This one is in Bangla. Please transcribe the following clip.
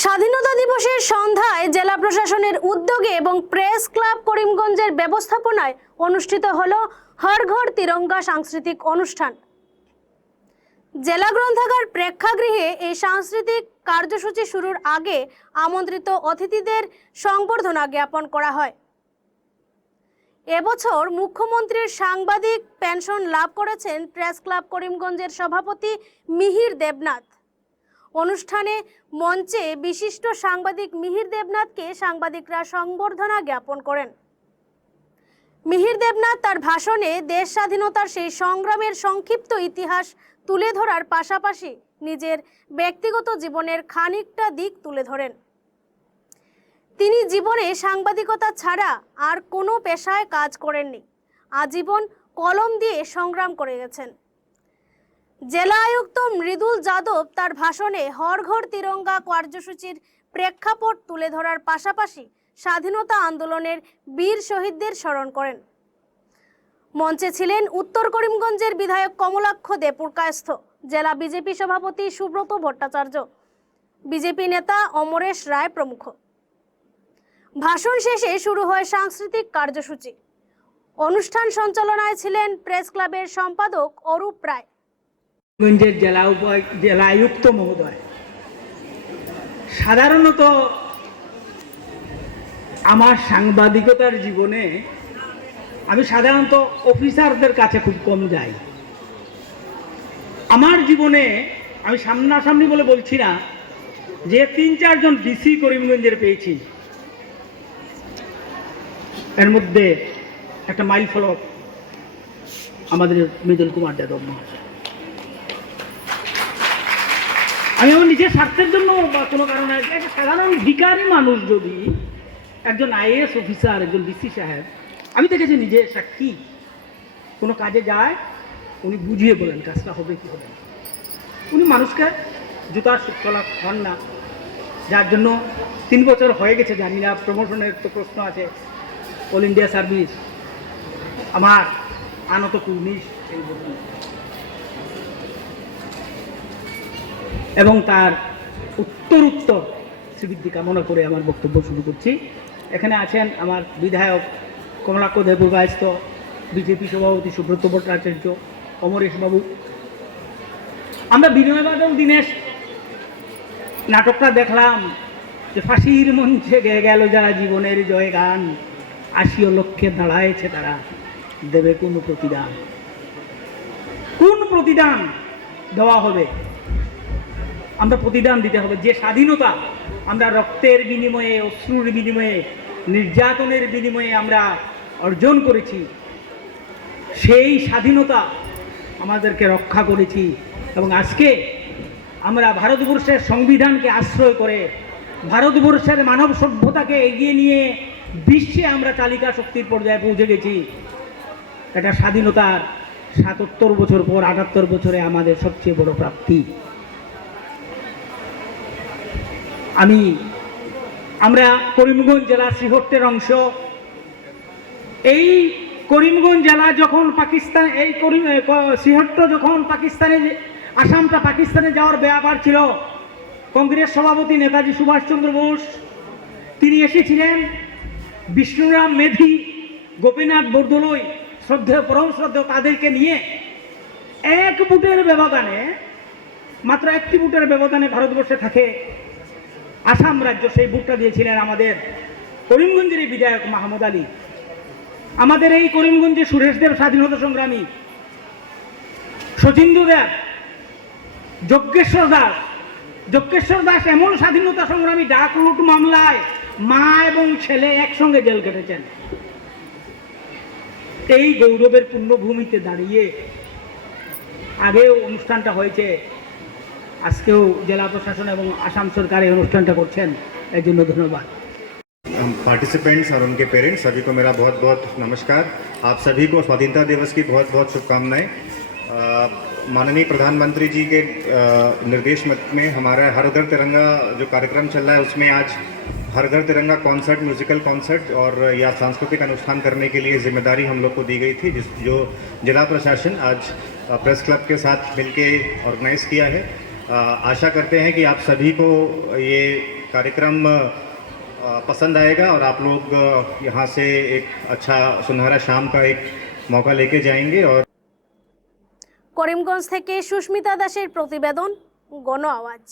স্বাধীনতা দিবসের সন্ধ্যায় জেলা প্রশাসনের উদ্যোগে এবং প্রেস ক্লাব করিমগঞ্জের ব্যবস্থাপনায় অনুষ্ঠিত হলো হর ঘর তিরঙ্গা সাংস্কৃতিক অনুষ্ঠান। জেলা গ্রন্থাগার প্রেক্ষাগৃহে এই সাংস্কৃতিক কার্যসূচি শুরুর আগে আমন্ত্রিত অতিথিদের সংবর্ধনা জ্ঞাপন করা হয়। এবছর মুখ্যমন্ত্রীর সাংবাদিক পেনশন লাভ করেছেন প্রেস ক্লাব করিমগঞ্জের সভাপতি মিহির দেবনাথ। অনুষ্ঠানে মঞ্চে বিশিষ্ট সাংবাদিক মিহির দেবনাথকে সাংবাদিকরা সংবর্ধনা জ্ঞাপন করেন। মিহির দেবনাথ তার ভাষণে দেশ স্বাধীনতার সেই সংগ্রামের সংক্ষিপ্ত ইতিহাস তুলে ধরার পাশাপাশি নিজের ব্যক্তিগত জীবনের খানিকটা দিক তুলে ধরেন। তিনি জীবনে সাংবাদিকতা ছাড়া আর কোনো পেশায় কাজ করেননি, আজীবন কলম দিয়ে সংগ্রাম করে গেছেন। জেলা আয়ুক্ত মৃদুল যাদব তার ভাষণে হর ঘর তিরঙ্গা কার্যসূচির প্রেক্ষাপট তুলে ধরার পাশাপাশি স্বাধীনতা আন্দোলনের বীর শহীদদের স্মরণ করেন। মঞ্চে ছিলেন উত্তর করিমগঞ্জের বিধায়ক কমলাক্ষ দে পুরকায়স্থ, জেলা বিজেপি সভাপতি সুব্রত ভট্টাচার্য, বিজেপি নেতা অমরেশ রায় প্রমুখ। ভাষণ শেষে শুরু হয় সাংস্কৃতিক কার্যসূচি। অনুষ্ঠান সঞ্চালনায় ছিলেন প্রেস ক্লাবের সম্পাদক অরূপ রায়। জেলা আয়ুক্ত মহোদয়, সাধারণত আমার সাংবাদিকতার জীবনে আমি সাধারণত অফিসারদের কাছে খুব কম যাই। আমার জীবনে আমি সামনাসামনি বলে বলছি না, যে ৩-৪ জন ডিসি করিমগঞ্জের পেয়েছি, এর মধ্যে একটা মাইল ফলক আমাদের মৃদুল কুমার যাদব মহাশয়। আমি আমার নিজের স্বার্থের জন্য বা কোনো কারণে একটা সাধারণ ভিখারি মানুষ যদি একজন আইএএস অফিসার, একজন ডিসি সাহেব, আমি দেখেছি নিজে সাক্ষী, কোনো কাজে যায় উনি বুঝিয়ে বলেন কাজটা হবে কি হবে না। উনি মানুষকে জুতার চলা হন না, যার জন্য 3 বছর হয়ে গেছে, জানি না, প্রমোশনের তো প্রশ্ন আছে, অল ইন্ডিয়া সার্ভিস, আমার আনত 19 এই বছর, এবং তার উত্তর শ্রীবৃদ্ধি কামনা করে আমার বক্তব্য শুরু করছি। এখানে আছেন আমার বিধায়ক কমলাক্ষ দে পুরকায়স্থ, বিজেপি সভাপতি সুব্রত ভট্টাচার্য, অমরেশ বাবু। আমরা বিনয়বাদক দীনেশ নাটকটা দেখলাম, যে ফাঁসির মঞ্চে গেয়ে গেল যারা জীবনের জয় গান, 80 লক্ষে দাঁড়ায়ছে তারা, দেবে কোন প্রতিদান? কোন প্রতিদান দেওয়া হবে? আমরা প্রতিদান দিতে হবে। যে স্বাধীনতা আমরা রক্তের বিনিময়ে, অশ্রুর বিনিময়ে, নির্যাতনের বিনিময়ে আমরা অর্জন করেছি, সেই স্বাধীনতা আমাদেরকে রক্ষা করেছি। এবং আজকে আমরা ভারতবর্ষের সংবিধানকে আশ্রয় করে ভারতবর্ষের মানব সভ্যতাকে এগিয়ে নিয়ে বিশ্বে আমরা তালিকা শক্তির পর্যায়ে পৌঁছে গেছি। এটা স্বাধীনতার ৭৭ বছর পর ৭৮ বছরে আমাদের সবচেয়ে বড় প্রাপ্তি। আমরা করিমগঞ্জ জেলা শ্রীহট্টের অংশ। এই করিমগঞ্জ জেলা যখন পাকিস্তান, এই শ্রীহট্ট যখন পাকিস্তানে, আসামটা পাকিস্তানে যাওয়ার ব্যাপার ছিল, কংগ্রেস সভাপতি নেতাজি সুভাষচন্দ্র বোস তিনি এসেছিলেন। বিষ্ণুরাম মেধি, গোপীনাথ বরদলৈ, শ্রদ্ধেয় পরম শ্রদ্ধেয়, তাদেরকে নিয়ে 1 বুটের ব্যবধানে, মাত্র 1টি বুটের ব্যবধানে ভারতবর্ষে থাকে আসাম রাজ্য, সেই বুটটা দিয়েছিলেন আমাদের করিমগঞ্জের বিধায়ক মাহমুদ আলী। আমাদের এই করিমগঞ্জে সুরেশ দেব স্বাধীনতা সংগ্রামী, শচীন্দ্র দেব, যজ্ঞেশ্বর দাস এমন স্বাধীনতা সংগ্রামী, ডাক লুট মামলায় মা এবং ছেলে একসঙ্গে জেল কেটেছেন। এই গৌরবের পুণ্যভূমিতে দাঁড়িয়ে আগেও অনুষ্ঠানটা হয়েছে, আজকেও জেলা প্রশাসন এবং আসাম সরকার এই অনুষ্ঠানটা করছেন, এর জন্য ধন্যবাদ। पार्टिसिपेंट्स और उनके पेरेंट्स सभी को मेरा बहुत बहुत नमस्कार। आप सभी को स्वाधीनता दिवस की बहुत बहुत शुभकामनाएं। माननीय प्रधानमंत्री जी के निर्देश में हमारा हर घर तिरंगा जो कार्यक्रम चल रहा है, उसमें आज हर घर तिरंगा कॉन्सर्ट, म्यूजिकल कॉन्सर्ट और या सांस्कृतिक अनुष्ठान करने के लिए जिम्मेदारी हम लोग को दी गई थी, जो जिला प्रशासन आज प्रेस क्लब के साथ मिलके ऑर्गेनाइज़ किया है। आशा करते हैं कि आप सभी को ये कार्यक्रम पसंद आएगा और आप लोग यहाँ से एक अच्छा सुनहरा शाम का एक मौका लेके जाएंगे। और করিমগঞ্জ থেকে সুস্মিতা দাসের প্রতিবেদন, গণ আওয়াজ।